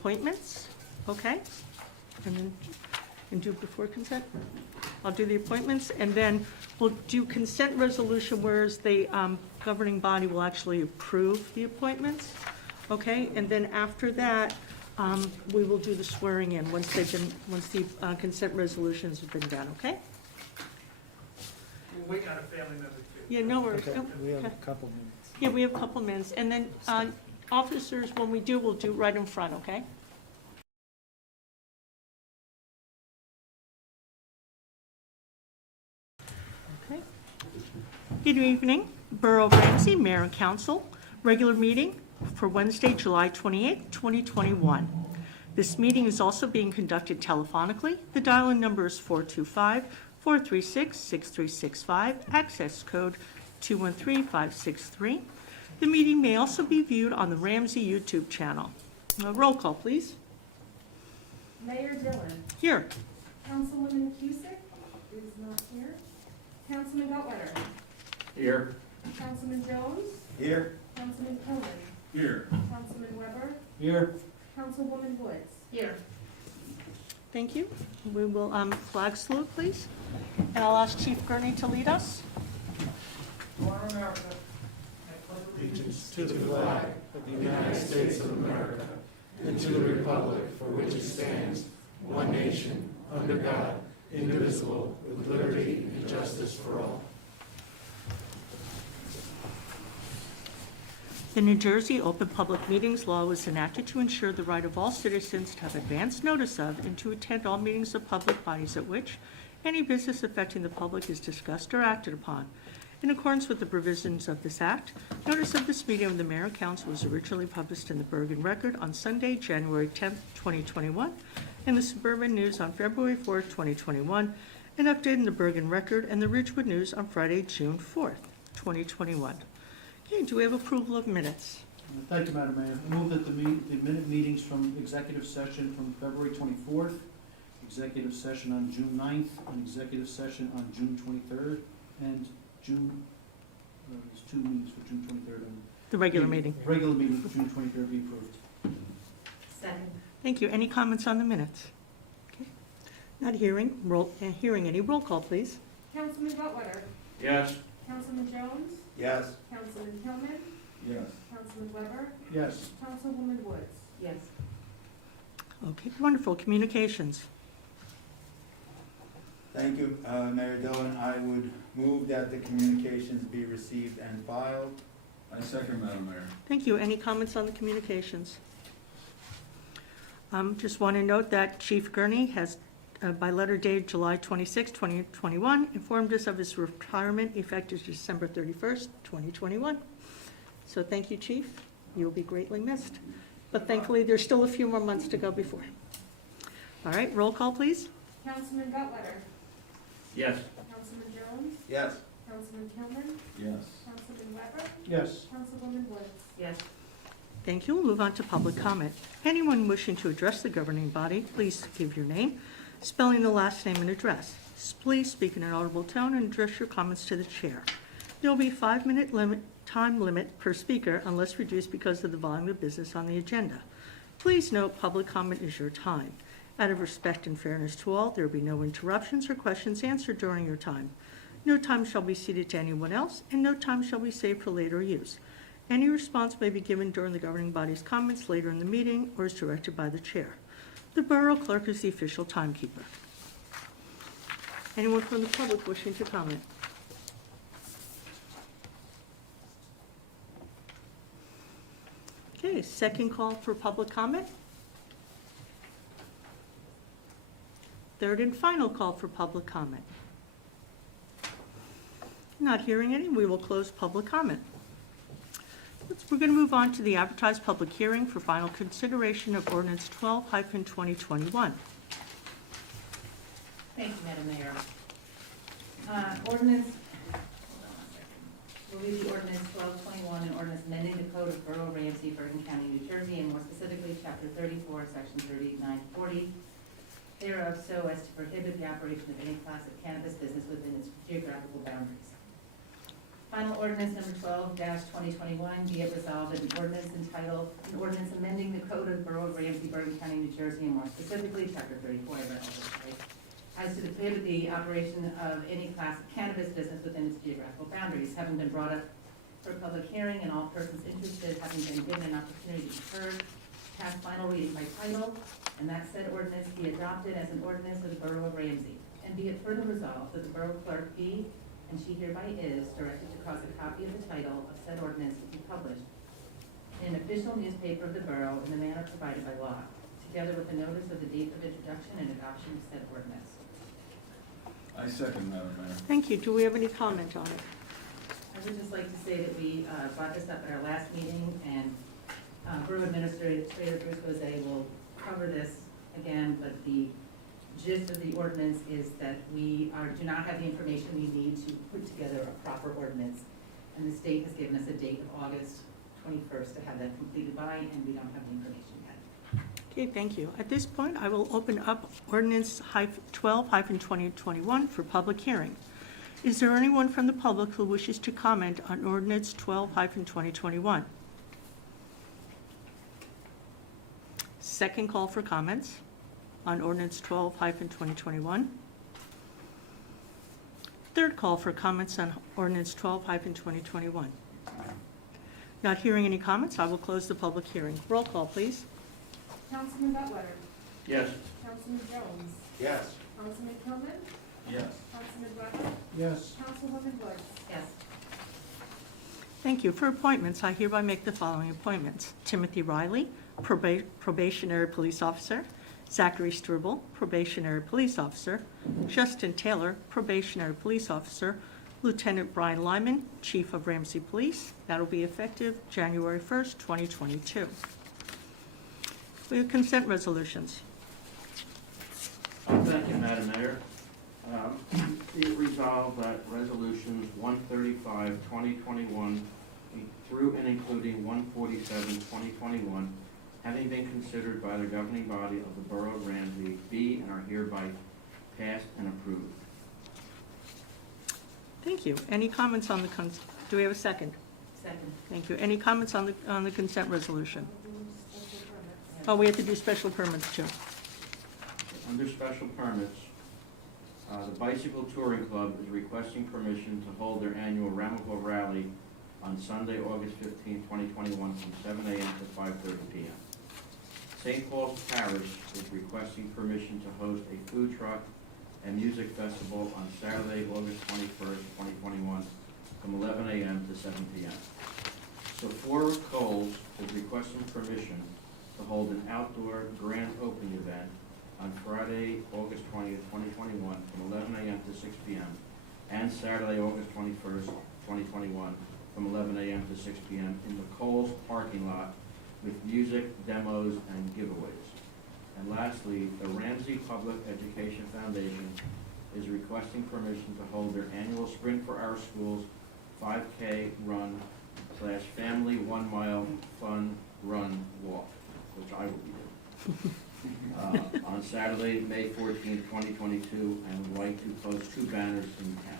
appointments, okay? And do before consent? I'll do the appointments, and then we'll do consent resolution, whereas the governing body will actually approve the appointments, okay? And then after that, we will do the swearing in once the consent resolutions have been done, okay? We'll wait on a family member too. Yeah, no worries. Okay, Oh, we have a okay. couple minutes. Yeah, we have a couple minutes, and then officers, when we do, we'll do right in front, okay? Okay. Good evening, Borough of Ramsey, Mayor and Council, regular meeting for Wednesday, July 28th, 2021. This meeting is also being conducted telephonically. The dial-in number is 425-436-6365, access code 213563. The meeting may also be viewed on the Ramsey YouTube channel. Roll call, please. Mayor Dillon. Here. Councilwoman Acoustics is not here. Councilman Gottwalder. Here. Councilman Jones. Here. Councilman Tillman. Here. Councilman Weber. Here. Councilwoman Woods. Here. Thank you. We will flag salute, please. And I'll ask Chief Gurney to lead us. Allegiance to the flag of the United States of America and to the republic for which it stands, one nation, under God, indivisible, with liberty and justice for all. The New Jersey Open Public Meetings Law was enacted to ensure the right of all citizens to have advance notice of and to attend all meetings of public bodies at which any business affecting the public is discussed or acted upon. In accordance with the provisions of this Act, notice of this meeting of the Mayor and Council was originally published in the Bergen Record on Sunday, January 10th, 2021, and the Suburban News on February 4th, 2021, and updated in the Bergen Record and the Ridgewood News on Friday, June 4th, 2021. Okay, do we have approval of minutes? Thank you, Madam Mayor. I move that the minute meetings from executive session from February 24th, executive session on June 9th, and executive session on June 23rd, and there's two meetings for June 23rd. And The regular meeting. Regular meeting for June 23rd be approved. Second. Thank you. Any comments on the minutes? Okay. Not hearing any. Roll call, please. Councilman Gottwalder. Yes. Councilman Jones. Yes. Councilman Tillman. Yes. Councilman Weber. Yes. Councilwoman Woods. Yes. Okay, wonderful. Communications. Thank you, Mayor Dillon. I would move that the communications be received and filed. I second, Madam Mayor. Thank you. Any comments on the communications? Just want to note that Chief Gurney has, by letter dated July 26, 2021, informed us of his retirement effective December 31st, 2021. So thank you, Chief. You'll be greatly missed. But thankfully, there's still a few more months to go before. All right, roll call, please. Councilman Gottwalder. Yes. Councilman Jones. Yes. Councilman Tillman. Yes. Councilman Weber. Yes. Councilwoman Woods. Yes. Thank you. We'll move on to public comment. Anyone wishing to address the governing body, please give your name, spelling the last name and address. Please speak in an audible tone and address your comments to the chair. There will be a 5-minute time limit per speaker unless reduced because of the volume of business on the agenda. Please note public comment is your time. Out of respect and fairness to all, there will be no interruptions or questions answered during your time. No time shall be ceded to anyone else, and no time shall be saved for later use. Any response may be given during the governing body's comments later in the meeting or is directed by the chair. The Borough Clerk is the official timekeeper. Anyone from the public wishing to comment? Okay, second call for public comment. Third and final call for public comment. Not hearing any, we will close public comment. We're going to move on to the advertised public hearing for final consideration of Ordinance 12-2021. Thank you, Madam Mayor. Ordinance, we'll read the ordinance 1221, an ordinance amending the code of Borough of Ramsey, Bergen County, New Jersey, and more specifically, Chapter 34, Section 3940, thereof, so as to prohibit the operation of any class of cannabis business within its geographical boundaries. Final ordinance number 12-2021, be it resolved that an ordinance entitled, an ordinance amending the code of the Borough of Ramsey, Bergen County, New Jersey, and more specifically, chapter 34, I read all this, right? As to the prohibit the operation of any class of cannabis business within its geographical boundaries, having been brought up for public hearing and all persons interested having been given an opportunity to be heard, pass final reading by title, and that said ordinance be adopted as an ordinance of the Borough of Ramsey. And be it further resolved that the Borough Clerk be, and she hereby is, directed to cause a copy of the title of said ordinance to be published in an official newspaper of the Borough in the manner provided by law, together with the notice of the date of introduction and adoption of said ordinance. I second, Madam Mayor. Thank you. Do we have any comment on it? I would just like to say that we brought this up at our last meeting, and Borough Administrator Bruce Jose will cover this again, but the gist of the ordinance is that we do not have the information we need to put together a proper ordinance, and the state has given us a date of August 21st to have that completed by, and we don't have the information yet. Okay, thank you. At this point, I will open up ordinance 12-2021 for public hearing. Is there anyone from the public who wishes to comment on ordinance 12-2021? Second call for comments on ordinance 12-2021. Third call for comments on ordinance 12-2021. Not hearing any comments, I will close the public hearing. Roll call, please. Councilman Butler, Yes. Councilman Jones, Yes. Councilman Tillman, Yes. Councilman Weber, Yes. Councilwoman Woods. Yes. Thank you. For appointments, I hereby make the following appointments. Timothy Riley, probationary police officer. Zachary Struble, probationary police officer. Justin Taylor, probationary police officer. Lieutenant Brian Lyman, Chief of Ramsey Police. That will be effective January 1st, 2022. We have consent resolutions. Thank you, Madam Mayor. Be it resolved that resolutions 135, 2021 through and including 147, 2021, having been considered by the governing body of the Borough of Ramsey, be and are hereby passed and approved. Thank you. Any comments on the do we have a second? Second. Thank you. Any comments on the consent resolution? Oh, we have to do special permits too. Under special permits, the Bicycle Touring Club is requesting permission to hold their annual Ramapo Rally on Sunday, August 15, 2021, from 7 a.m. to 5:30 p.m. St. Paul's Parish is requesting permission to host a food truck and music festival on Saturday, August 21st, 2021, from 11 a.m. to 7 p.m. Sephora Coles is requesting permission to hold an outdoor grand opening event on Friday, August 20th, 2021, from 11 a.m. to 6 p.m., and Saturday, August 21st, 2021, from 11 a.m. to 6 p.m. in the Coles parking lot with music, demos, and giveaways. And lastly, the Ramsey Public Education Foundation is requesting permission to hold their annual Sprint for Our Schools 5K run / family 1 mile fun run walk, which I will be doing. On Saturday, May 14th, 2022, and would like to post 2 banners in town.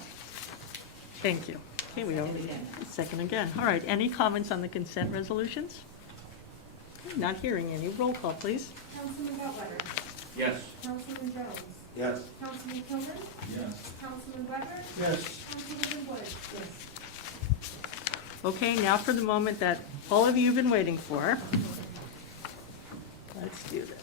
Thank you. Okay, we have Second again. second again. All right, any comments on the consent resolutions? Not hearing any. Roll call, please. Councilman Butler, Yes. Councilman Jones, Yes. Councilman Tillman, Yes. Councilman Weber, Yes. Councilwoman Woods. Yes. Okay, now for the moment that all of you have been waiting for. Let's do this.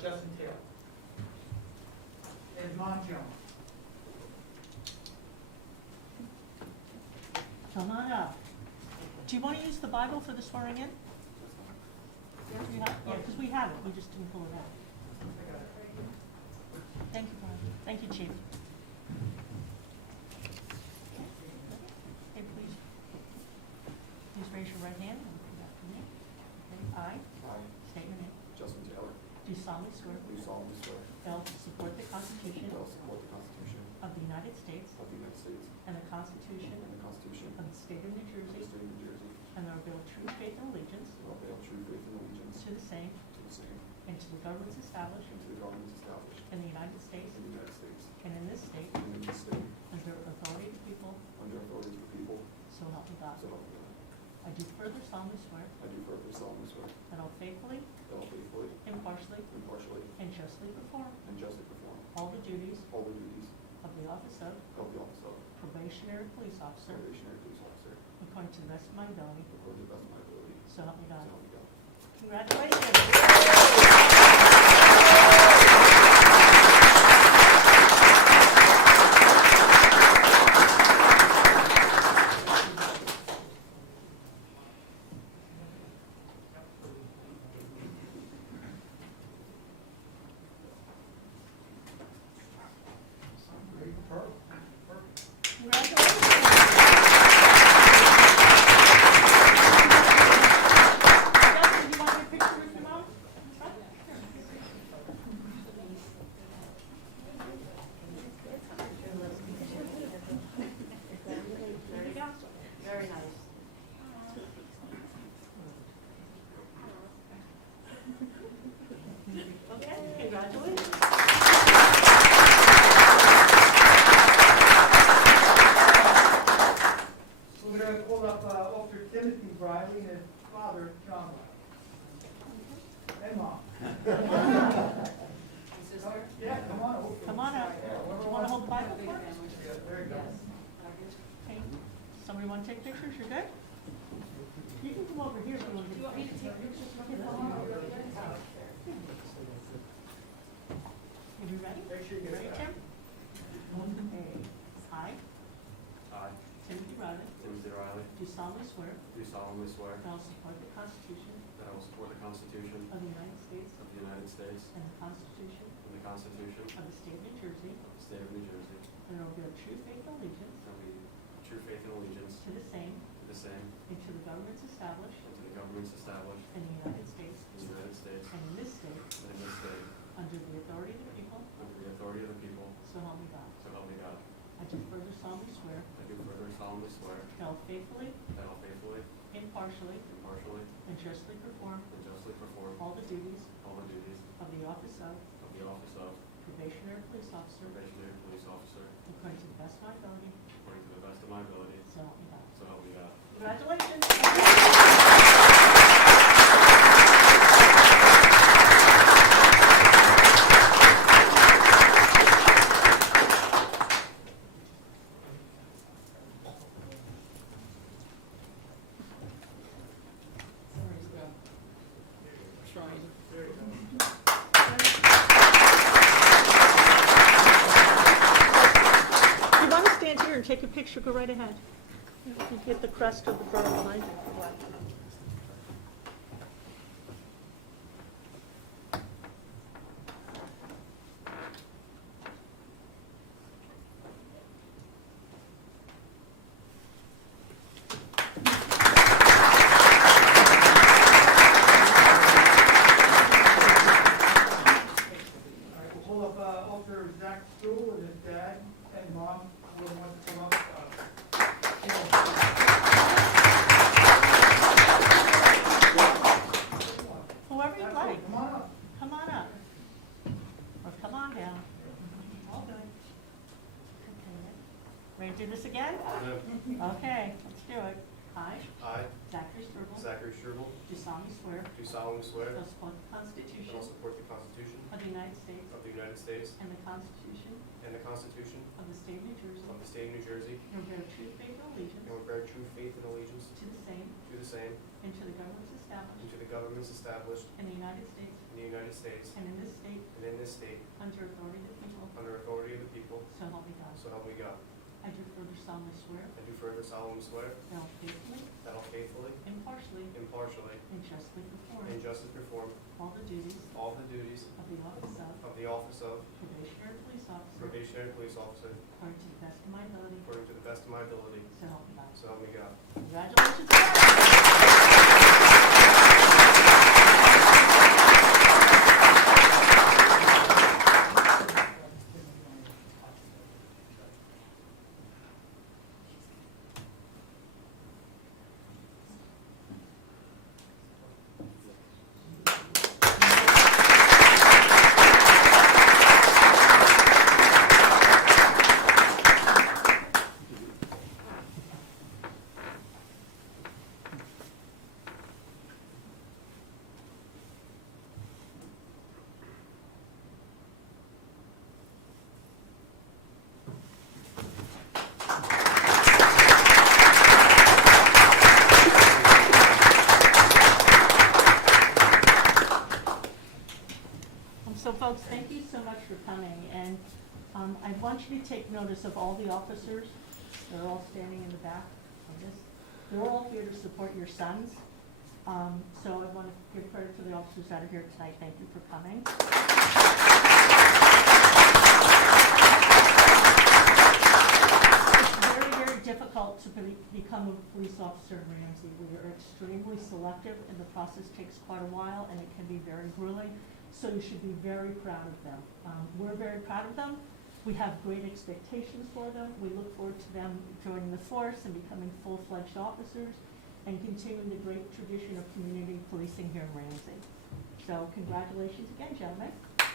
Justin Taylor. And Mom Jones. Come on up. Do you want to use the Bible for the swearing in? Yeah, because we have it. We just didn't pull it out. Thank you, Brian. Thank you, Chief. Okay, please. Please raise your right hand and repeat after me. Okay, I state your name. Justin Taylor, Do solemnly swear do solemnly swear that I will support the Constitution that I will support the United States of the United States and the Constitution and the Constitution of the State of New of the Jersey, State of New Jersey, and that I will bear true faith and allegiance and will bear true faith and allegiance to the same to the same and to the governments established and to the governments established in the United States in the United States and in this state and in this state, under authority of the people, under authority of the people, so help me God. so help me God. I do further solemnly swear I do further solemnly swear that I will faithfully, that I will faithfully, impartially, impartially, and justly perform and justly perform all the duties all the duties of the office of of the office of probationary police officer probationary police officer according to the best of my ability, according to the best of my ability, so help me so God. help me God. Congratulations. Justin, you want your picture with your mom? There you go. Very nice. Okay, congratulations. We're going to call up Officer Timothy Briley and his father, John Briley. Hey, Mom. Yeah, come on over. Come on up. Do you want to hold the Bible for us? Yeah, there you go. Okay. Somebody want to take pictures? You're good? You can come over here if you want to. Do you want me to take pictures? Are you ready? Make sure you get Ready, that. Tim? Okay. I, I, Timothy Riley, Timothy Riley, do solemnly swear do solemnly swear that I will support the Constitution that I will support the Constitution of the United States of the United States and the Constitution and the Constitution of the State of New Jersey, of the State of New Jersey, and I will bear true faith and allegiance and be true faith and allegiance to the same to the same and to the governments established and to the governments established in the United States in the United States and in this state and in this state, under the authority of the people, under the authority of the people, so help me God. so help me God. I do further solemnly swear I do further solemnly swear that I will faithfully, that I will faithfully, impartially, impartially, and justly perform and justly perform all the duties all the duties of the office of of the office of probationary police officer probationary police officer according to the best of my ability, according to the best of my ability, so help me God. so help me God. Congratulations. If you want to stand here and take a picture, go right ahead. You get the crest of the borough behind you. All right, we'll pull up Officer Zach Stool and his dad and mom. Who want to come up? Whoever you'd like. Come on up. Come on up. Or come on down. All good. Okay. Ready to do this again? Okay, let's do it. I, I, Zachary Strubel, Zachary Struble, do solemnly swear do solemnly swear that I will support the that I Constitution will support the Constitution of the United States of the United States and the Constitution and the Constitution of the State of New Jersey, of the State of New Jersey, and will bear true faith and allegiance and will bear true faith and allegiance to the same to the same and to the governments and established to the governments established in the United States in the United States and in this state and in this state, under authority of the people, under authority of the people, so help me God. so help me God. I do further solemnly swear I do further solemnly swear that I will faithfully, that I will faithfully, impartially, impartially, and justly perform and justly perform all the duties all the duties of the office of the office of probationary police officer probationary police officer according to the best of my ability, according to the best of my ability, so help me God. so help me God. Congratulations. Sir. And I want you to take notice of all the officers. They're all standing in the back of this. They're all here to support your sons. So I want to give credit to the officers that are here tonight. Thank you for coming. It's very, very difficult to become a police officer in Ramsey. We are extremely selective, and the process takes quite a while, and it can be very grueling. So you should be very proud of them. We're very proud of them. We have great expectations for them. We look forward to them joining the force and becoming full-fledged officers and continuing the great tradition of community policing here in Ramsey. So congratulations again, gentlemen. I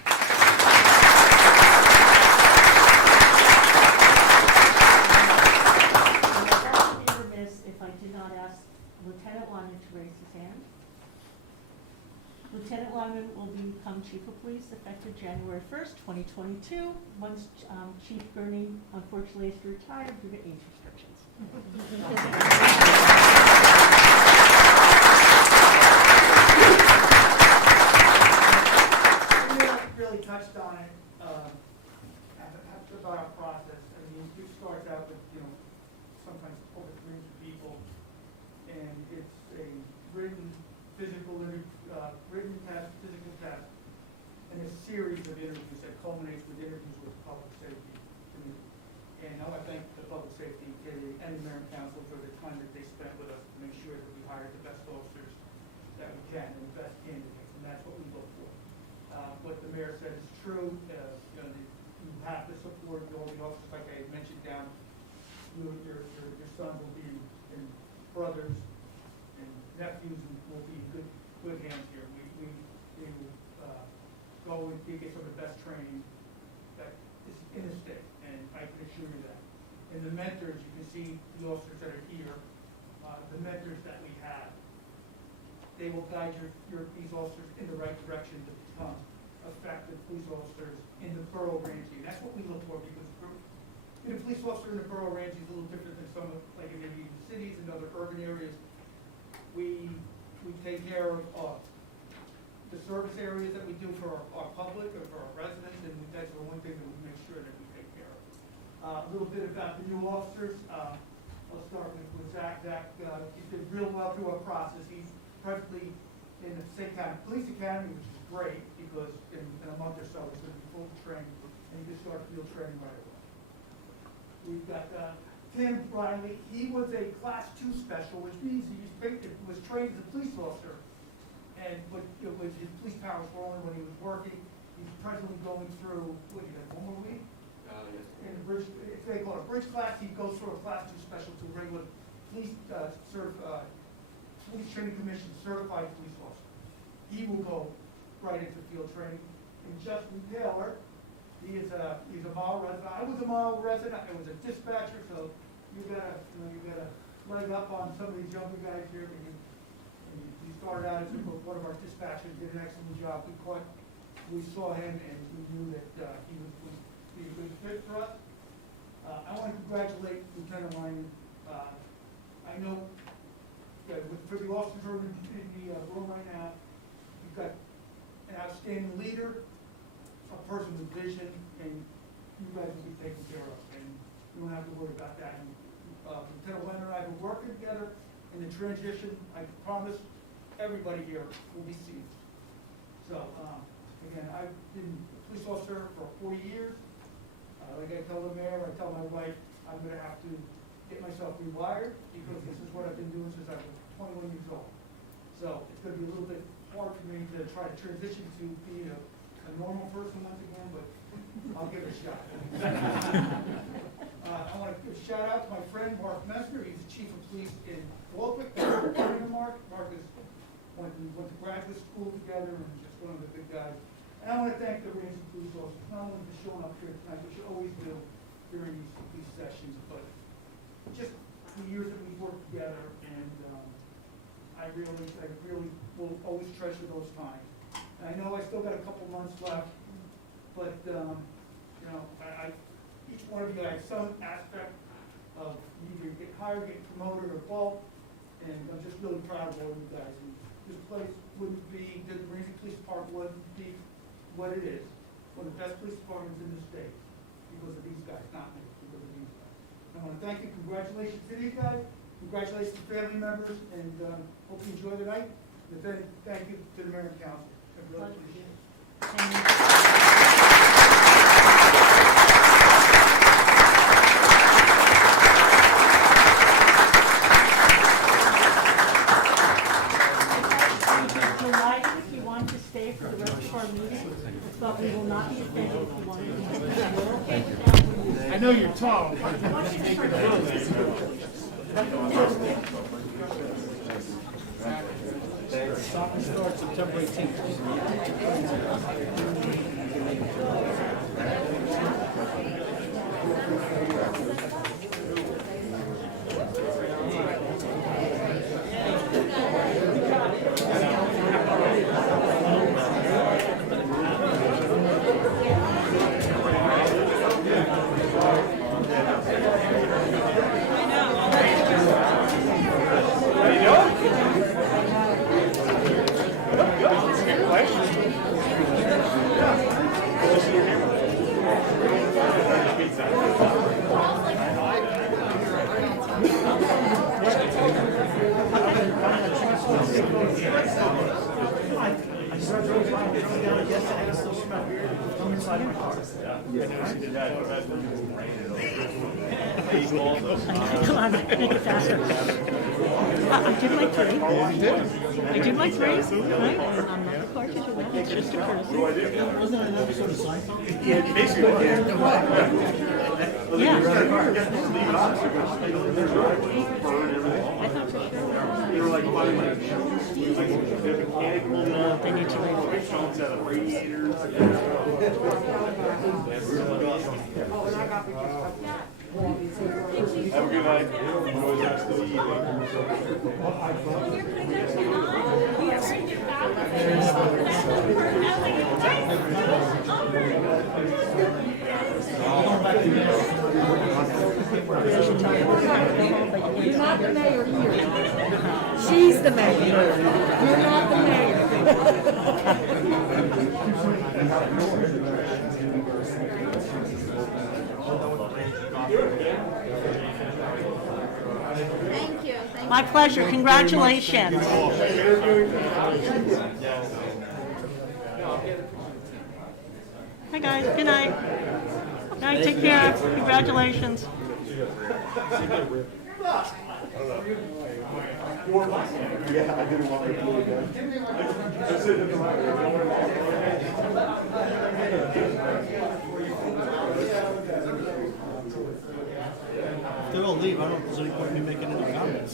would also be remiss if I did not ask Lieutenant Lyman to raise his hand. Lieutenant Lyman will become Chief of Police effective January 1st, 2022, once Chief Gurney unfortunately has to retire due to age restrictions. Really touched on it, about our process. I mean, it starts out with, sometimes over 300 people, and it's a written test, physical test, and a series of interviews that culminates with interviews with the public safety committee. And I want to thank the public safety committee and the mayor and council for the time that they spent with us to make sure that we hired the best officers that we can and the best candidates, and that's what we look for. What the mayor said is true. You have to support all the officers, like I had mentioned down. Your sons will be in brothers and nephews will be in good hands here. We will go and get some of the best training that is in the state, and I can assure you that. And the mentors, you can see the officers that are here, the mentors that we have, they will guide these officers in the right direction to become effective police officers in the Borough of Ramsey. That's what we look for, because being a police officer in the Borough of Ramsey is a little different than some of, like in maybe cities and other urban areas. We take care of the service areas that we do for our public or for our residents, and that's the one thing that we make sure that we take care of. A little bit about the new officers. I'll start with Zach. Zach, he did real well through our process. He's presently in the St. County Police Academy, which is great, because in a month or so he's going to be fully trained, and he can start field training right away. We've got Tim Riley. He was a Class 2 special, which means he was trained as a police officer, but his police powers were only when he was working. He's presently going through, what do you got, 1 more week? Yes. In the bridge, if they call it a bridge class, he goes through a Class 2 special to regular police police training commission certified police officer. He will go right into field training. And Justin Taylor, he's a mile resident. I was a mile resident. I was a dispatcher, so you gotta leg up on some of these younger guys here. He started out as one of our dispatchers, did an excellent job. We saw him, and we knew that he would be a good fit for us. I want to congratulate Lieutenant Lyman. I know for the officers who are in the room right now, you've got an outstanding leader, a person with vision, and you guys will be taken care of, and you don't have to worry about that. And, Lieutenant Lyman and I have been working together in the transition. I promise everybody here will be seamless. So, again, I've been a police officer for 40 years. Like I tell the mayor, I tell my wife, I'm going to have to get myself rewired, because this is what I've been doing since I was 21 years old. So it's going to be a little bit hard for me to try to transition to being a normal person once again, but I'll give it a shot. I want to give a shout out to my friend Mark Messner. He's the chief of police in Walwick. Mark went to graduate school together, and just one of the good guys. And I want to thank the Ramsey police officers, not only for showing up here tonight, which you always do during these sessions, but just the years that we've worked together, and I really will always treasure those times. And I know I still got a couple months left, but each one of you has some aspect of either get hired, get promoted, or both, and I'm just really proud of all of you guys. And this place wouldn't be, the Ramsey Police Department wouldn't be what it is one of the best police departments in the state, because of these guys, not me, because of these guys. I want to thank you, congratulations to these guys, congratulations to family members, and hope you enjoy the night. And then, thank you to the mayor and council. I really appreciate it. Delighted if you want to stay for the rest of our meeting, but we will not be offended if you want to. We're okay with that. I know you're tall. Soccer starts September 18th. Come on, make it faster. I did my three. I did my three, right? I'm not required to do that, it's just a courtesy. Wasn't it an episode of Seinfeld? Yeah. I thought for sure. No, they need to read it. Have a good night. Enjoy the rest of the evening. You're not the mayor here. She's the mayor. You're not the mayor. Thank you. My pleasure, congratulations. Hi, guys, good night. Night, take care, congratulations. Yeah, I didn't want to do it again. If they're all leave, I don't think there's any point in me making any comments.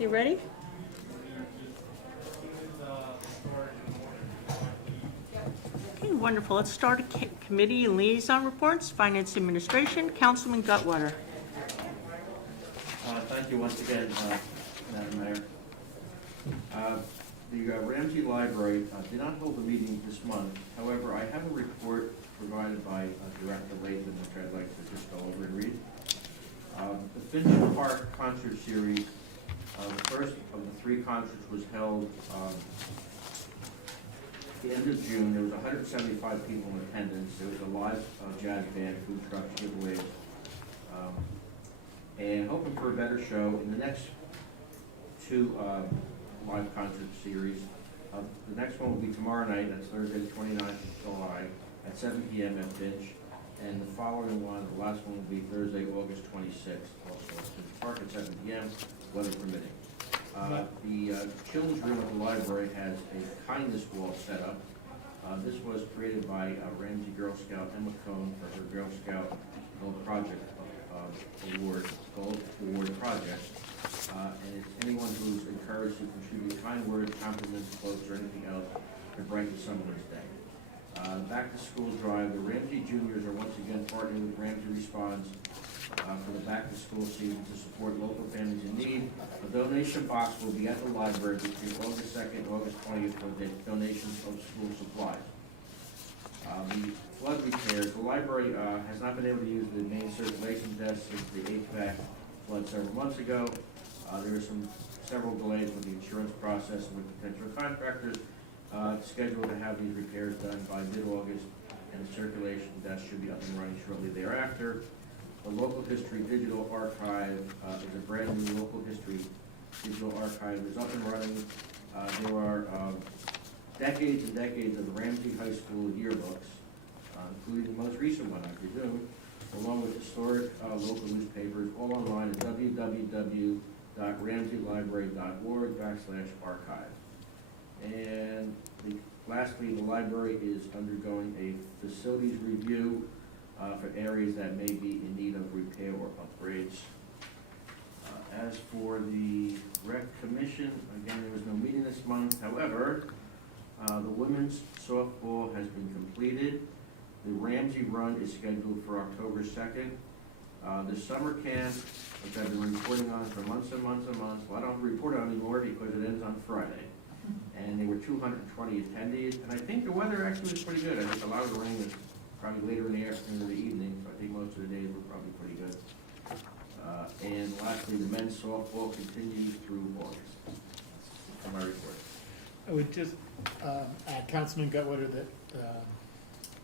You ready? Okay, wonderful. Let's start a committee and liaison reports. Finance Administration, Councilman Gutwater. Thank you once again, Madam Mayor. The Ramsey Library did not hold a meeting this month. However, I have a report provided by Director Latham, which I'd like to just go over and read. The Finch Park Concert Series, the first of the three concerts was held the end of June. There was 175 people in attendance. There was a live jazz band, food trucks, giveaways, and hoping for a better show in the next two live concert series. The next one will be tomorrow night. That's Thursday, the 29th of July at 7 p.m. at Finch. And the following one, the last one, will be Thursday, August 26th, also at Finch Park at 7 p.m., weather permitting. The children's room at the library has a kindness wall set up, This was created by Ramsey Girl Scout Emma Cohn for her Girl Scout Gold Project Gold Award Project. And it's anyone who's encouraged to contribute kind words, compliments, quotes, or anything else to brighten someone's day. Back to school drive, the Ramsey Juniors are once again partnering with Ramsey Responds for the back to school season to support local families in need. A donation box will be at the library between August 2nd and August 20th for the donations of school supplies. The flood repairs, the library has not been able to use the main circulation desk since the HVAC flood several months ago. There are several delays with the insurance process and with potential contractors. Scheduled to have these repairs done by mid-August, and the circulation desk should be up and running shortly thereafter. The Local History Digital Archive is a brand new local history digital archive. Is up and running. There are decades and decades of Ramsey High School yearbooks, including the most recent one, I presume, along with historic local newspapers, all online at www.ramseylibrary.org/archive. And lastly, the library is undergoing a facilities review for areas that may be in need of repair or upgrades. As for the rec commission, again, there was no meeting this month. However, the women's softball has been completed. The Ramsey Run is scheduled for October 2nd. The summer camp, which I've been reporting on for months and months and months, well, I don't report on anymore because it ends on Friday. And there were 220 attendees, and I think the weather actually was pretty good. I think a lot of the rain was probably later in the afternoon or the evening, so I think most of the days were probably pretty good. And lastly, the men's softball continues through August. For my report. I would just add, Councilman Gutwitter, that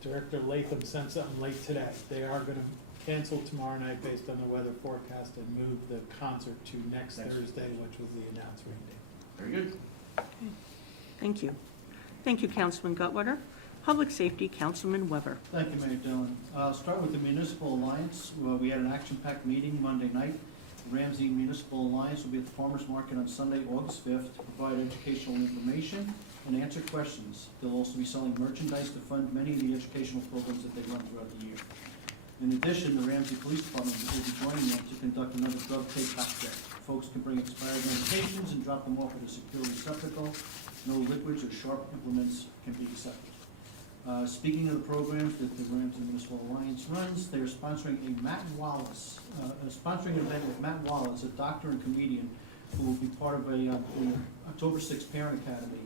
Director Latham sent something late today. They are going to cancel tomorrow night based on the weather forecast and move the concert to next Thursday, which was the announced rain date. Very good. Thank you. Thank you, Councilman Gutwitter. Public Safety, Councilman Weber. Thank you, Mayor Dillon. I'll start with the Municipal Alliance. We had an action-packed meeting Monday night. The Ramsey Municipal Alliance will be at the Farmers Market on Sunday, August 5th, to provide educational information and answer questions. They'll also be selling merchandise to fund many of the educational programs that they run throughout the year. In addition, the Ramsey Police Department will be joining them to conduct another drug take-back check. Folks can bring expired medications and drop them off at a secure receptacle. No liquids or sharp implements can be accepted. Speaking of the programs that the Ramsey Municipal Alliance runs, they're sponsoring an event with Matt Wallace, a doctor and comedian, who will be part of the October 6th Parent Academy.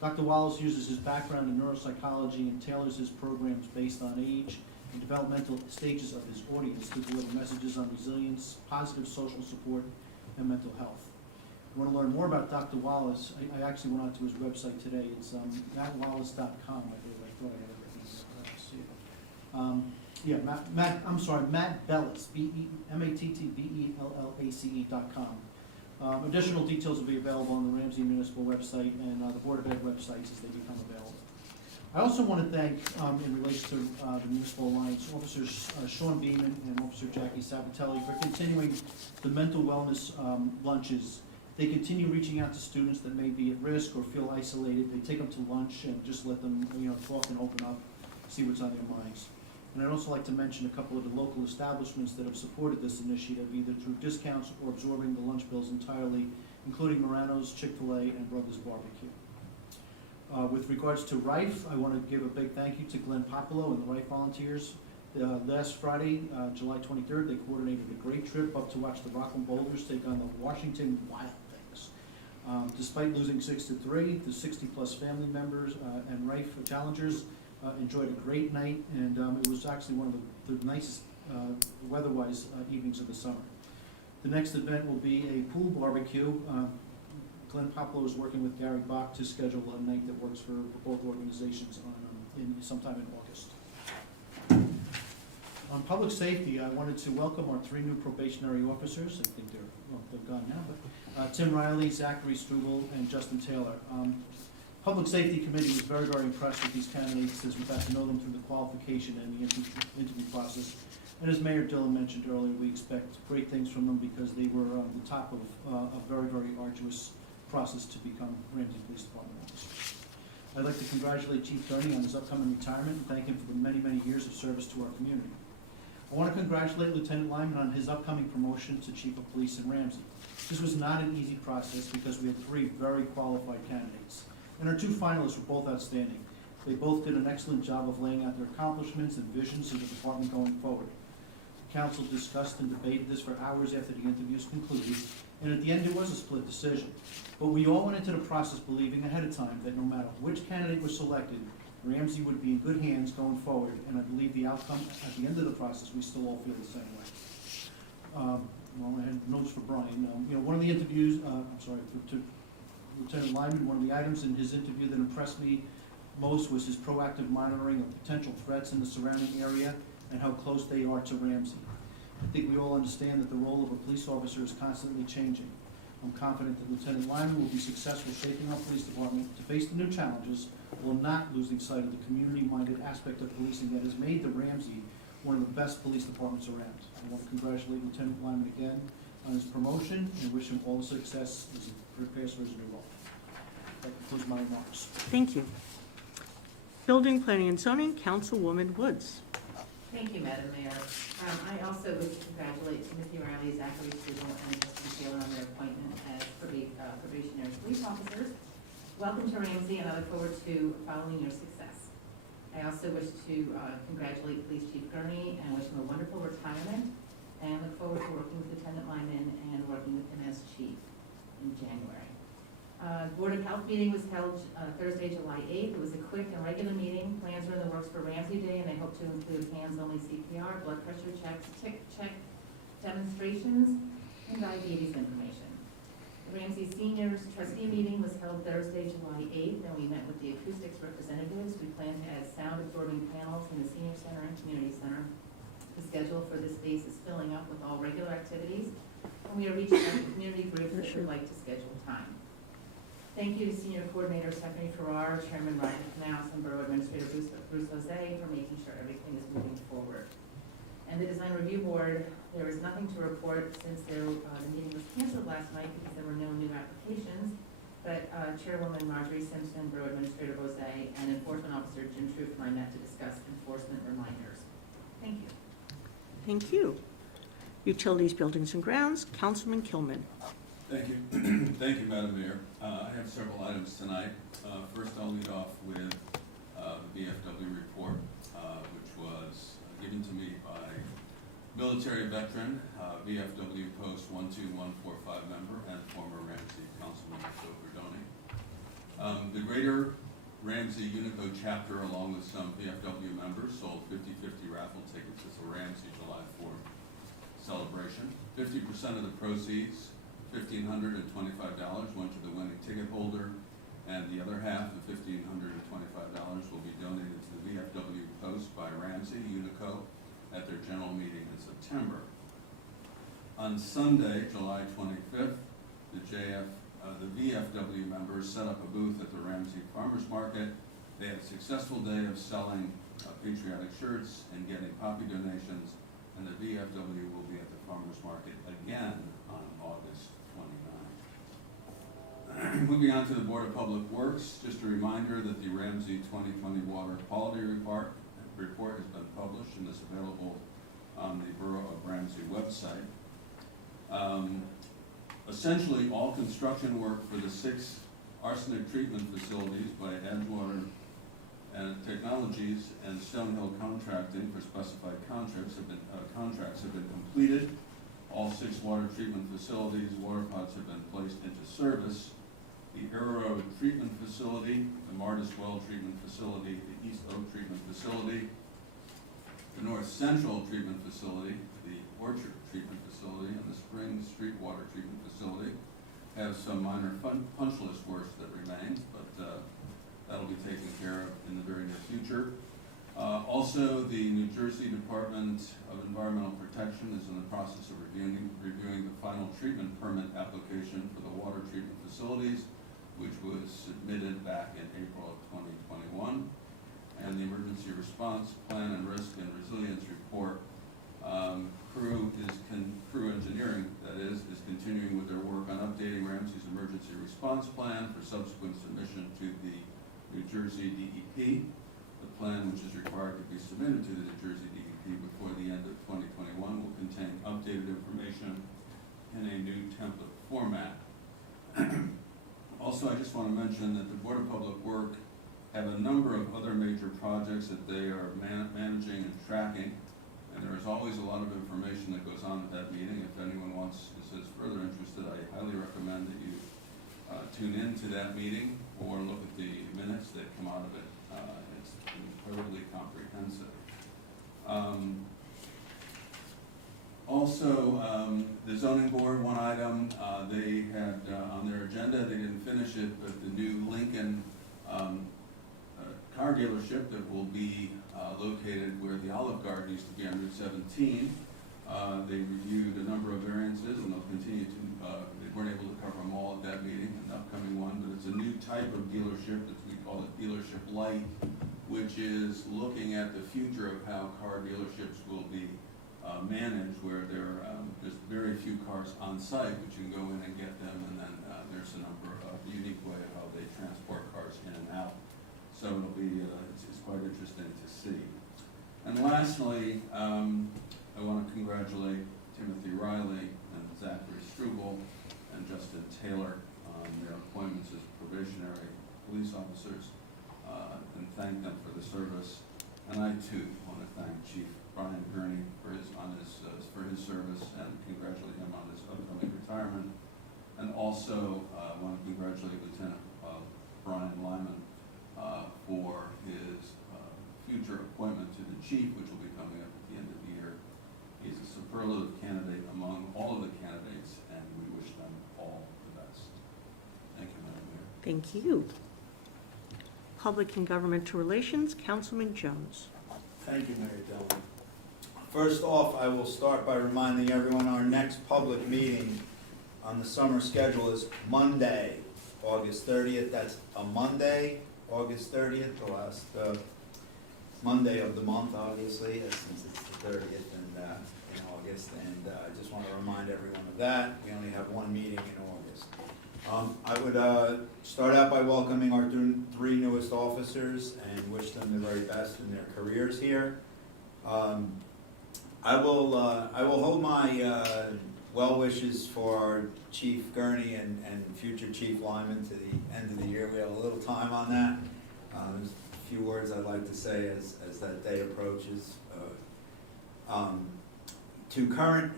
Dr. Wallace uses his background in neuropsychology and tailors his programs based on age and developmental stages of his audience to deliver messages on resilience, positive social support, and mental health. If you want to learn more about Dr. Wallace, I actually went onto his website today. It's mattwallace.com, I believe. I thought I had everything. Matt Bellis, MattBellace.com. Additional details will be available on the Ramsey Municipal website and the Board of Ed websites as they become available. I also want to thank, in relation to the Municipal Alliance, Officers Sean Beeman and Officer Jackie Sabatelli for continuing the mental wellness lunches. They continue reaching out to students that may be at risk or feel isolated. They take them to lunch and just let them, talk and open up, see what's on their minds. And I'd also like to mention a couple of the local establishments that have supported this initiative, either through discounts or absorbing the lunch bills entirely, including Morano's, Chick-fil-A, and Brothers Barbecue. With regards to Rife, I want to give a big thank you to Glenn Popolo and the Rife volunteers. Last Friday, July 23rd, they coordinated a great trip up to watch the Rockland Boulders take on the Washington Wild Things. Despite losing 6-3, the 60-plus family members and Rife challengers enjoyed a great night, and it was actually one of the nicest weather-wise evenings of the summer. The next event will be a pool barbecue. Glenn Popolo is working with Gary Bach to schedule a night that works for both organizations sometime in August. On public safety, I wanted to welcome our 3 new probationary officers. I think they're gone now, but Tim Riley, Zachary Struble, and Justin Taylor. Public Safety Committee was very, very impressed with these candidates as we got to know them through the qualification and the interview process. And as Mayor Dillon mentioned earlier, we expect great things from them because they were the top of a very, very arduous process to become Ramsey Police Department officers. I'd like to congratulate Chief Gurney on his upcoming retirement and thank him for the many, many years of service to our community. I want to congratulate Lieutenant Lyman on his upcoming promotion to Chief of Police in Ramsey. This was not an easy process because we had 3 very qualified candidates, and our 2 finalists were both outstanding. They both did an excellent job of laying out their accomplishments and visions of the department going forward. The council discussed and debated this for hours after the interviews concluded, and at the end it was a split decision. But we all went into the process believing ahead of time that no matter which candidate was selected, Ramsey would be in good hands going forward, and I believe the outcome at the end of the process, we still all feel the same way. Well, I had notes for Brian. One of the interviews, to Lieutenant Lyman, one of the items in his interview that impressed me most was his proactive monitoring of potential threats in the surrounding area and how close they are to Ramsey. I think we all understand that the role of a police officer is constantly changing. I'm confident that Lieutenant Lyman will be successful shaping our police department to face the new challenges while not losing sight of the community-minded aspect of policing that has made the Ramsey one of the best police departments around. I want to congratulate Lieutenant Lyman again on his promotion and wish him all the success as he prepares for his new role. That concludes my remarks. Thank you. Building, Planning, and Zoning, Councilwoman Woods. Thank you, Madam Mayor. I also wish to congratulate Timothy Riley, Zachary Siegel, and Justin Taylor on their appointment as probationary police officers. Welcome to Ramsey, and I look forward to following your success. I also wish to congratulate Police Chief Gurney and wish him a wonderful retirement, and look forward to working with Lieutenant Lyman and working with him as chief in January. Board of Health meeting was held Thursday, July 8th. It was a quick and regular meeting. Plans are in the works for Ramsey Day, and they hope to include hands-only CPR, blood pressure checks, tick check demonstrations, and diabetes information. The Ramsey Seniors Trustee meeting was held Thursday, July 8th, and we met with the Acoustics representatives. We plan to add sound-absorbing panels in the Senior Center and Community Center. The schedule for this space is filling up with all regular activities, and we are reaching out to community groups that would like to schedule time. Thank you to Senior Coordinator Stephanie Farrar, Chairman Roger Knaus, and Borough Administrator Bruce Jose for making sure everything is moving forward. And the Design Review Board, there is nothing to report since the meeting was canceled last night because there were no new applications. But Chairwoman Marjorie Simpson, Borough Administrator Jose, and Enforcement Officer Jim Troop and I met to discuss enforcement reminders. Thank you. Thank you. Utilities, Buildings, and Grounds, Councilman Kilman. Thank you. Thank you, Madam Mayor. I have several items tonight. First, I'll lead off with the VFW report, which was given to me by military veteran, VFW Post 12145 member, and former Ramsey Councilman Joe Verdoni. The Greater Ramsey Unico chapter, along with some VFW members, sold 50-50 raffle tickets at the Ramsey July 4th celebration. 50% of the proceeds, $1,525, went to the winning ticket holder, and the other half of $1,525 will be donated to the VFW Post by Ramsey Unico at their general meeting in September. On Sunday, July 25th, the VFW members set up a booth at the Ramsey Farmers Market. They had a successful day of selling patriotic shirts and getting poppy donations, and the VFW will be at the Farmers Market again on August 29th. Moving on to the Board of Public Works, just a reminder that the Ramsey 2020 Water Quality Report has been published and is available on the Borough of Ramsey website. Essentially, all construction work for the 6 arsenic treatment facilities by Edgewater and Technologies and Stonehill Contracting for specified contracts have been completed. All 6 water treatment facilities, water pods have been placed into service. The Arrow Treatment Facility, the Martis Well Treatment Facility, the East Oak Treatment Facility, the North Central Treatment Facility, the Orchard Treatment Facility, and the Spring Street Water Treatment Facility have some minor punch list works that remain, but that'll be taken care of in the very near future. Also, the New Jersey Department of Environmental Protection is in the process of reviewing the final treatment permit application for the water treatment facilities, which was submitted back in April of 2021. And the Emergency Response Plan and Risk and Resilience Report, Crew Engineering, that is continuing with their work on updating Ramsey's emergency response plan for subsequent submission to the New Jersey DEP. The plan, which is required to be submitted to the New Jersey DEP before the end of 2021, will contain updated information in a new template format. Also, I just want to mention that the Board of Public Work have a number of other major projects that they are managing and tracking, and there is always a lot of information that goes on at that meeting. If anyone is further interested, I highly recommend that you tune in to that meeting or look at the minutes that come out of it. It's incredibly comprehensive. Also, the zoning board, one item, they had on their agenda, they didn't finish it, but the new Lincoln car dealership that will be located where the Olive Garden used to be on Route 17. They reviewed a number of variances, and they'll continue to, they weren't able to cover them all at that meeting, an upcoming one, but it's a new type of dealership that we call it Dealership Light, which is looking at the future of how car dealerships will be managed, where there are just very few cars on site, but you can go in and get them, and then there's a number of unique way of how they transport cars in and out. So it'll be, it's quite interesting to see. And lastly, I want to congratulate Timothy Riley and Zachary Struble and Justin Taylor on their appointments as probationary police officers, and thank them for the service. And I too want to thank Chief Brian Gurney for his service and congratulate him on his upcoming retirement. And also want to congratulate Lieutenant Brian Lyman for his future appointment to the chief, which will be coming up at the end of the year. He's a superlative candidate among all of the candidates, and we wish them all the best. Thank you, Madam Mayor. Thank you. Public and Governmental Relations, Councilman Jones. Thank you, Mayor Dillon. First off, I will start by reminding everyone our next public meeting on the summer schedule is Monday, August 30th. That's a Monday, August 30th, the last Monday of the month, obviously, since it's the 30th in August. And I just want to remind everyone of that. We only have one meeting in August. I would start out by welcoming our three newest officers and wish them the very best in their careers here. I will hold my well wishes for Chief Gurney and future Chief Lyman to the end of the year. We have a little time on that. There's a few words I'd like to say as that day approaches. To current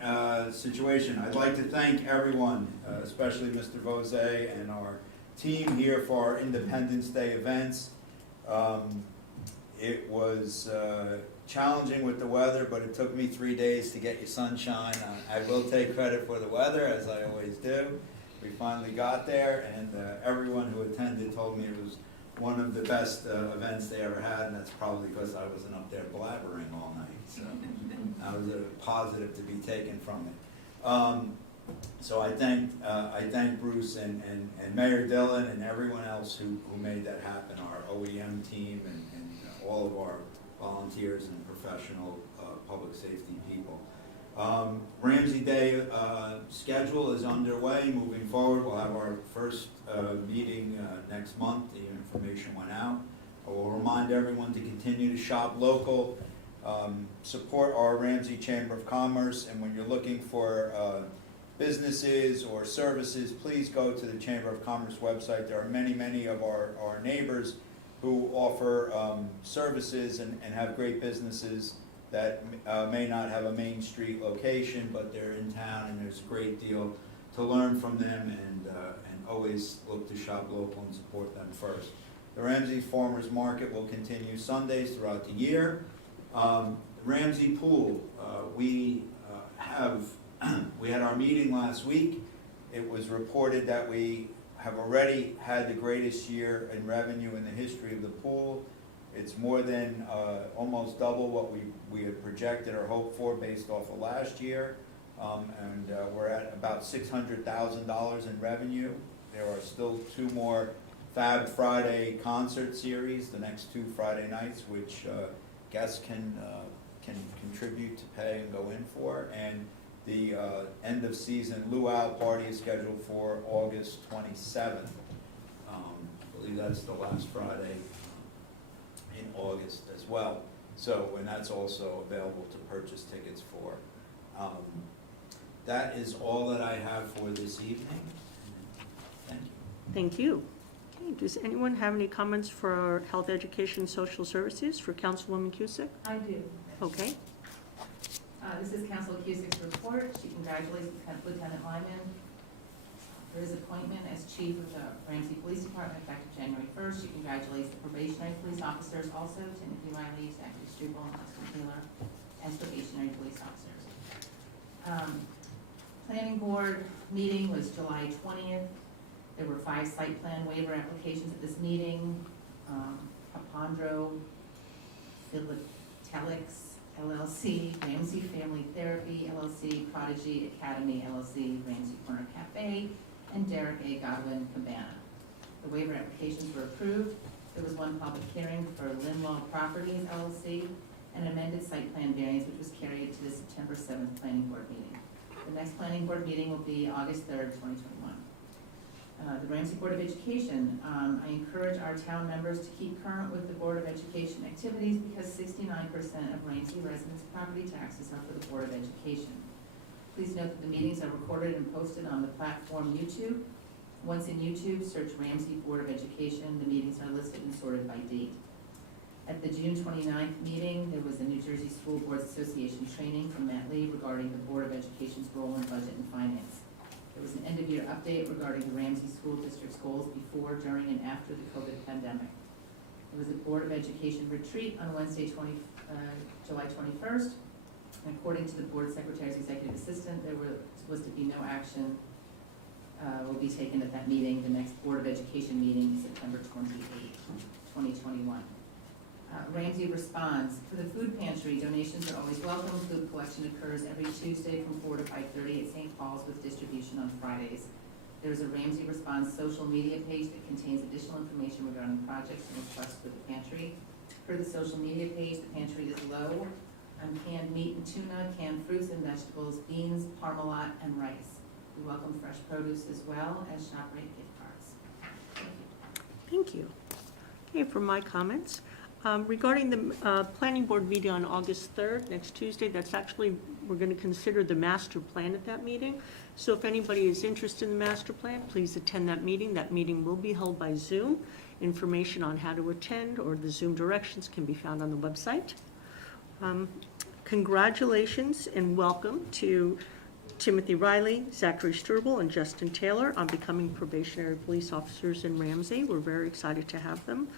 situation, I'd like to thank everyone, especially Mr. Vose and our team here for our Independence Day events. It was challenging with the weather, but it took me 3 days to get you sunshine. I will take credit for the weather, as I always do. We finally got there, and everyone who attended told me it was one of the best events they ever had, and that's probably because I wasn't up there blabbering all night. So that was a positive to be taken from it. So I thank Bruce and Mayor Dillon and everyone else who made that happen, our OEM team and all of our volunteers and professional public safety people. Ramsey Day schedule is underway. Moving forward, we'll have our first meeting next month. The information went out. I will remind everyone to continue to shop local, support our Ramsey Chamber of Commerce, and when you're looking for businesses or services, please go to the Chamber of Commerce website. There are many of our neighbors who offer services and have great businesses that may not have a Main Street location, but they're in town, and there's a great deal to learn from them, and always look to shop local and support them first. The Ramsey Farmers Market will continue Sundays throughout the year. Ramsey Pool, we had our meeting last week. It was reported that we have already had the greatest year in revenue in the history of the pool. It's more than almost double what we had projected or hoped for based off of last year. And we're at about $600,000 in revenue. There are still 2 more Fab Friday concert series, the next 2 Friday nights, which guests can contribute to pay and go in for. And the end of season luau party is scheduled for August 27th. believe that's the last Friday in August as well. So, and that's also available to purchase tickets for. That is all that I have for this evening. Thank you. Thank you. Okay, does anyone have any comments for Health, Education, Social Services for Councilwoman Cusick? I do. Okay. This is Council Acoustics report. She congratulates Lieutenant Lyman for his appointment as Chief of the Ramsey Police Department effective January 1st. She congratulates the probationary police officers also, Timothy Riley, Zachary Struble, and Austin Taylor, as probationary police officers. Planning Board meeting was July 20th. There were 5 site plan waiver applications at this meeting. Apondro, Philatelics, LLC, Ramsey Family Therapy, LLC, Prodigy Academy, LLC, Ramsey Corner Cafe, and Derek A. Godwin Cabana. The waiver applications were approved. There was 1 public hearing for Linlaw Properties, LLC, and an amended site plan variance, which was carried to the September 7th Planning Board meeting. The next Planning Board meeting will be August 3rd, 2021. The Ramsey Board of Education, I encourage our town members to keep current with the Board of Education activities because 69% of Ramsey residents' property taxes are for the Board of Education. Please note that the meetings are recorded and posted on the platform YouTube. Once in YouTube, search Ramsey Board of Education. The meetings are listed and sorted by date. At the June 29th meeting, there was a New Jersey School Boards Association training from Matt Lee regarding the Board of Education's role in budget and finance. There was an end-of-year update regarding the Ramsey School District's goals before, during, and after the COVID pandemic. There was a Board of Education retreat on Wednesday, July 21st. And according to the Board Secretary's Executive Assistant, there was to be no action will be taken at that meeting. The next Board of Education meeting is September 28th, 2021. Ramsey responds. For the food pantry, donations are always welcome. Food collection occurs every Tuesday from 4 to 5:30 at St. Paul's with distribution on Fridays. There is a Ramsey Response social media page that contains additional information regarding projects and requests for the pantry. Per the social media page, the pantry is low on canned meat and tuna, canned fruits and vegetables, beans, Parmalat, and rice. We welcome fresh produce as well as ShopRite gift cards. Thank you. Okay, for my comments. Regarding the Planning Board meeting on August 3rd, next Tuesday, that's actually, we're going to consider the master plan at that meeting. So if anybody is interested in the master plan, please attend that meeting. That meeting will be held by Zoom. Information on how to attend or the Zoom directions can be found on the website. Congratulations and welcome to Timothy Riley, Zachary Struble, and Justin Taylor on becoming probationary police officers in Ramsey. We're very excited to have them.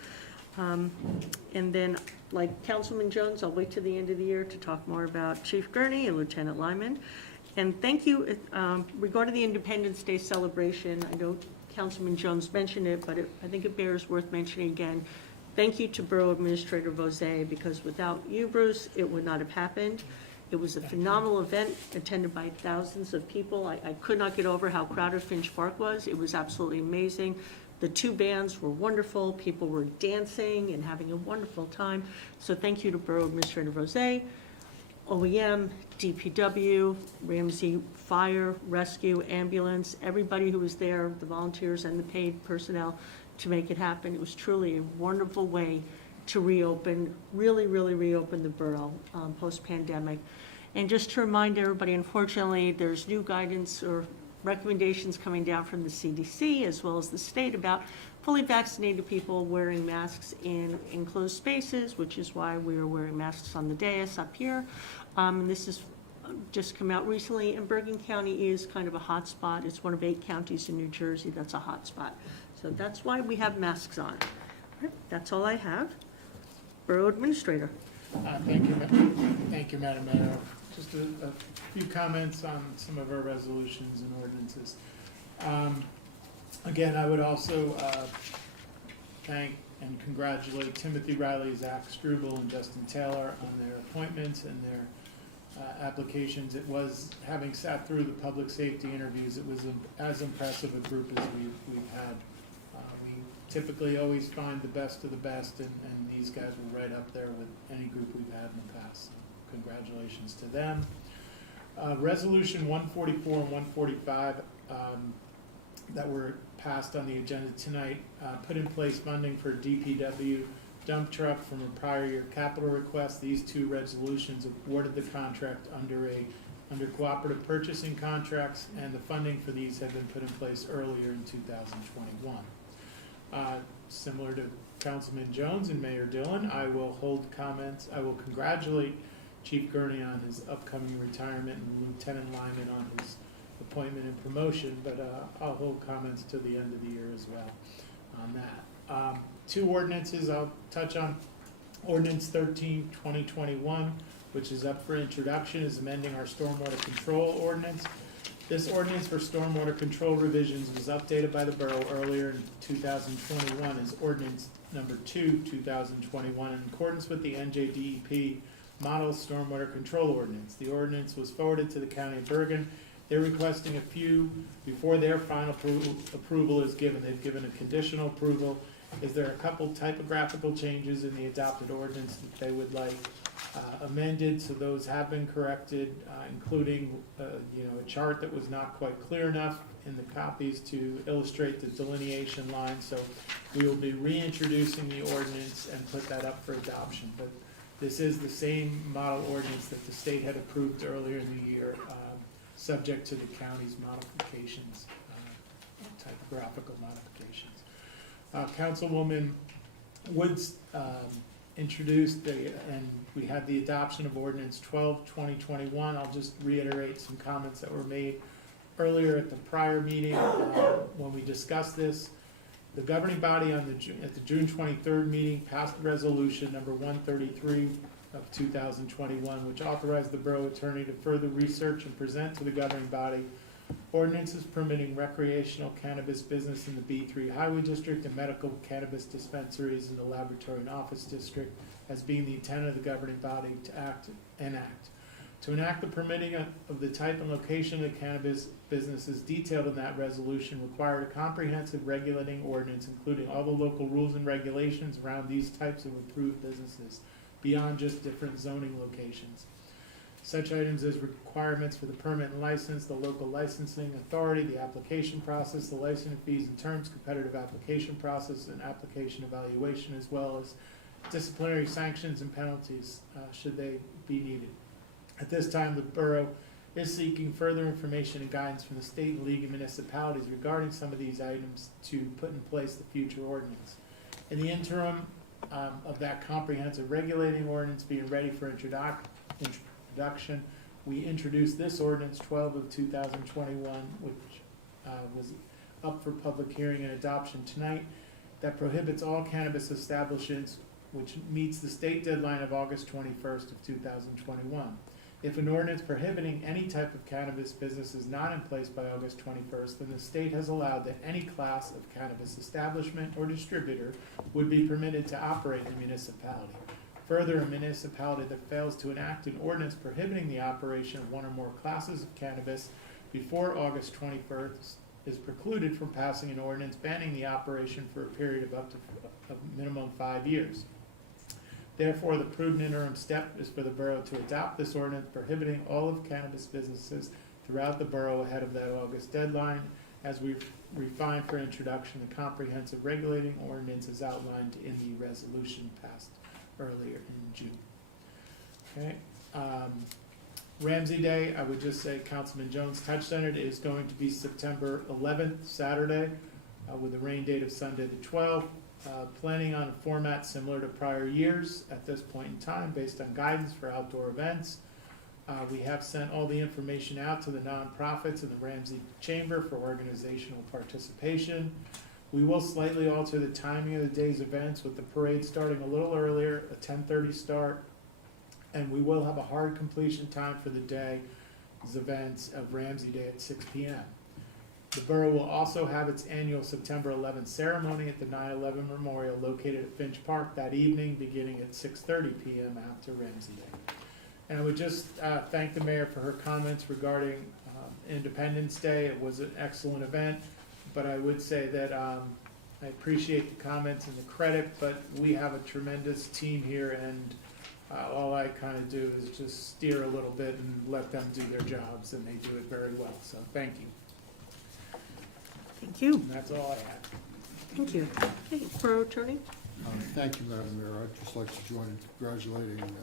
And then, like Councilman Jones, I'll wait till the end of the year to talk more about Chief Gurney and Lieutenant Lyman. And thank you, regarding the Independence Day celebration, I know Councilman Jones mentioned it, but I think it bears worth mentioning again. Thank you to Borough Administrator Vosé, because without you, Bruce, it would not have happened. It was a phenomenal event attended by thousands of people. I could not get over how crowded Finch Park was. It was absolutely amazing. The 2 bands were wonderful. People were dancing and having a wonderful time. So thank you to Borough Administrator Rosé, OEM, DPW, Ramsey Fire, Rescue, Ambulance, everybody who was there, the volunteers and the paid personnel to make it happen. It was truly a wonderful way to reopen, really reopen the borough post-pandemic. And just to remind everybody, unfortunately, there's new guidance or recommendations coming down from the CDC as well as the state about fully vaccinated people wearing masks in enclosed spaces, which is why we are wearing masks on the dais up here. And this has just come out recently, and Bergen County is kind of a hot spot. It's one of 8 counties in New Jersey that's a hot spot. So that's why we have masks on. All right, that's all I have. Borough Administrator. Thank you, Madam Mayor. Just a few comments on some of our resolutions and ordinances. Again, I would also thank and congratulate Timothy Riley, Zach Struble, and Justin Taylor on their appointments and their applications. It was, having sat through the public safety interviews, it was as impressive a group as we've had. We typically always find the best of the best, and these guys were right up there with any group we've had in the past. So congratulations to them. Resolution 144 and 145, that were passed on the agenda tonight, put in place funding for DPW dump truck from a prior year capital request. These two resolutions awarded the contract under cooperative purchasing contracts, and the funding for these have been put in place earlier in 2021. Similar to Councilman Jones and Mayor Dillon, I will hold comments. I will congratulate Chief Gurney on his upcoming retirement and Lieutenant Lyman on his appointment and promotion, but I'll hold comments to the end of the year as well on that. Two ordinances I'll touch on. Ordinance 13, 2021, which is up for introduction, is amending our stormwater control ordinance. This ordinance for stormwater control revisions was updated by the borough earlier in 2021 as ordinance number 2, 2021, in accordance with the NJDEP model stormwater control ordinance. The ordinance was forwarded to the County of Bergen. They're requesting a few before their final approval is given. They've given a conditional approval. Is there a couple typographical changes in the adopted ordinance that they would like amended? So those have been corrected, including a chart that was not quite clear enough in the copies to illustrate the delineation line. So we will be reintroducing the ordinance and put that up for adoption. But this is the same model ordinance that the state had approved earlier in the year, subject to the county's modifications, typographical modifications. Councilwoman Woods introduced and we had the adoption of ordinance 12, 2021. I'll just reiterate some comments that were made earlier at the prior meeting when we discussed this. The governing body at the June 23rd meeting passed resolution number 133 of 2021, which authorized the borough attorney to further research and present to the governing body ordinances permitting recreational cannabis business in the B3 Highway District and medical cannabis dispensaries in the Laboratory and Office District as being the intent of the governing body to enact. To enact the permitting of the type and location of the cannabis businesses detailed in that resolution required a comprehensive regulating ordinance, including all the local rules and regulations around these types of approved businesses, beyond just different zoning locations. Such items as requirements for the permit and license, the local licensing authority, the application process, the licensing fees and terms, competitive application process, and application evaluation, as well as disciplinary sanctions and penalties should they be needed. At this time, the borough is seeking further information and guidance from the state and league of municipalities regarding some of these items to put in place the future ordinance. In the interim of that comprehensive regulating ordinance being ready for introduction, we introduced this ordinance 12 of 2021, which was up for public hearing and adoption tonight, that prohibits all cannabis establishments, which meets the state deadline of August 21st of 2021. If an ordinance prohibiting any type of cannabis business is not in place by August 21st, then the state has allowed that any class of cannabis establishment or distributor would be permitted to operate in the municipality. Further, a municipality that fails to enact an ordinance prohibiting the operation of one or more classes of cannabis before August 21st is precluded from passing an ordinance banning the operation for a period of up to a minimum of 5 years. Therefore, the prudent interim step is for the borough to adopt this ordinance prohibiting all of cannabis businesses throughout the borough ahead of that August deadline, as we refine for introduction the comprehensive regulating ordinance as outlined in the resolution passed earlier in June. Okay. Ramsey Day, I would just say Councilman Jones touched on it, is going to be September 11th, Saturday, with a rain date of Sunday the 12th. Planning on a format similar to prior years at this point in time based on guidance for outdoor events. We have sent all the information out to the nonprofits in the Ramsey Chamber for organizational participation. We will slightly alter the timing of the day's events with the parade starting a little earlier, a 10:30 start, and we will have a hard completion time for the day's events of Ramsey Day at 6 p.m. The borough will also have its annual September 11th ceremony at the 9/11 Memorial located at Finch Park that evening, beginning at 6:30 p.m. after Ramsey Day. And I would just thank the mayor for her comments regarding Independence Day. It was an excellent event, but I would say that I appreciate the comments and the credit, but we have a tremendous team here, and all I kind of do is just steer a little bit and let them do their jobs, and they do it very well. So thank you. Thank you. That's all I have. Thank you. Okay, Borough Attorney? Thank you, Madam Mayor. I'd just like to join in congratulating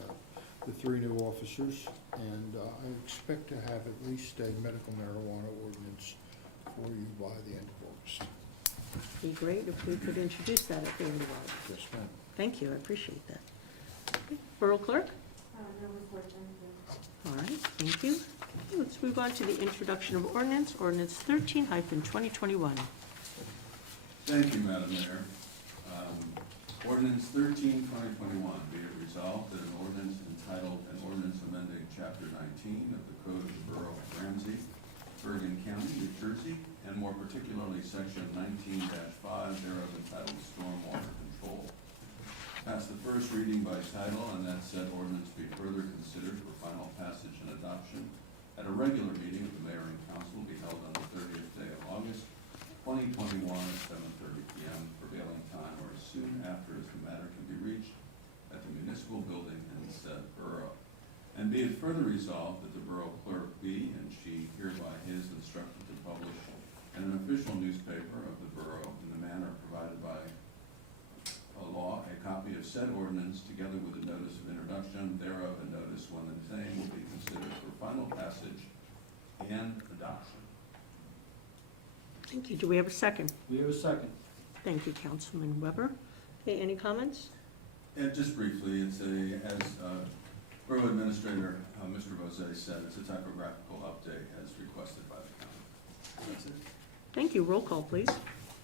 the 3 new officers, and I expect to have at least a medical marijuana ordinance for you by the end of August. Be great if we could introduce that at the end of August. Yes, ma'am. Thank you, I appreciate that. Okay, Borough Clerk? No report, thank you. All right, thank you. Let's move on to the introduction of ordinance, Ordinance 13-2021. Thank you, Madam Mayor. Ordinance 13-2021, be it resolved that an ordinance entitled, an ordinance amending Chapter 19 of the Code of the Borough of Ramsey, Bergen County, New Jersey, and more particularly Section 19-5 thereof entitled Stormwater Control. Pass the first reading by title, and that said ordinance be further considered for final passage and adoption at a regular meeting of the Mayor and Council be held on the 30th day of August, 2021 at 7:30 p.m. prevailing time or as soon after as the matter can be reached at the municipal building in said borough. And be it further resolved that the borough clerk be and she hereby is instructed to publish in an official newspaper of the borough in the manner provided by law a copy of said ordinance together with a notice of introduction thereof and notice when the same will be considered for final passage and adoption. Thank you. Do we have a second? We have a second. Thank you, Councilman Weber. Okay, any comments? And just briefly, it's as Borough Administrator Mr. Bozay said, it's a typographical update as requested by the county. That's it. Thank you. Roll call, please.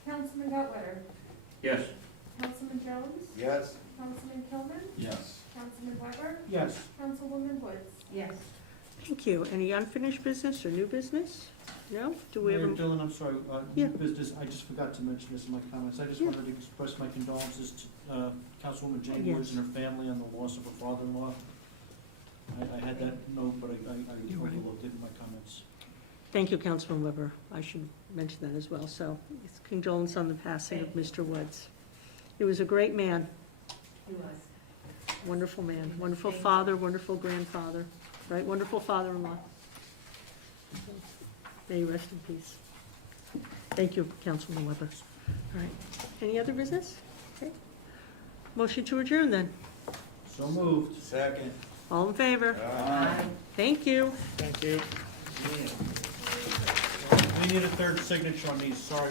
Councilman Gottlieb? Yes. Councilman Jones? Yes. Councilman Kilman? Yes. Councilman Weber? Yes. Councilwoman Woods? Yes. Thank you. Any unfinished business or new business? No? Do we have Mayor a, Dillon, I'm sorry, Yeah. new business, I just forgot to mention this in my comments. I just Yeah. wanted to express my condolences to Councilwoman Jane Yes. Woods and her family on the loss of her father-in-law. I had that note, but I You're right. overlooked it in my comments. thank you, Councilman Weber. I should mention that as well. So it's condolence on the passing of Mr. Woods. He was a great man, He was. wonderful man, wonderful father, wonderful grandfather, right? Wonderful father-in-law. May you rest in peace. Thank you, Councilman Weber. All right. Any other business? Okay. Motion to adjourn then. So moved. Second. All in favor? Aye. Thank you. Thank you. We need a third signature on these, sorry.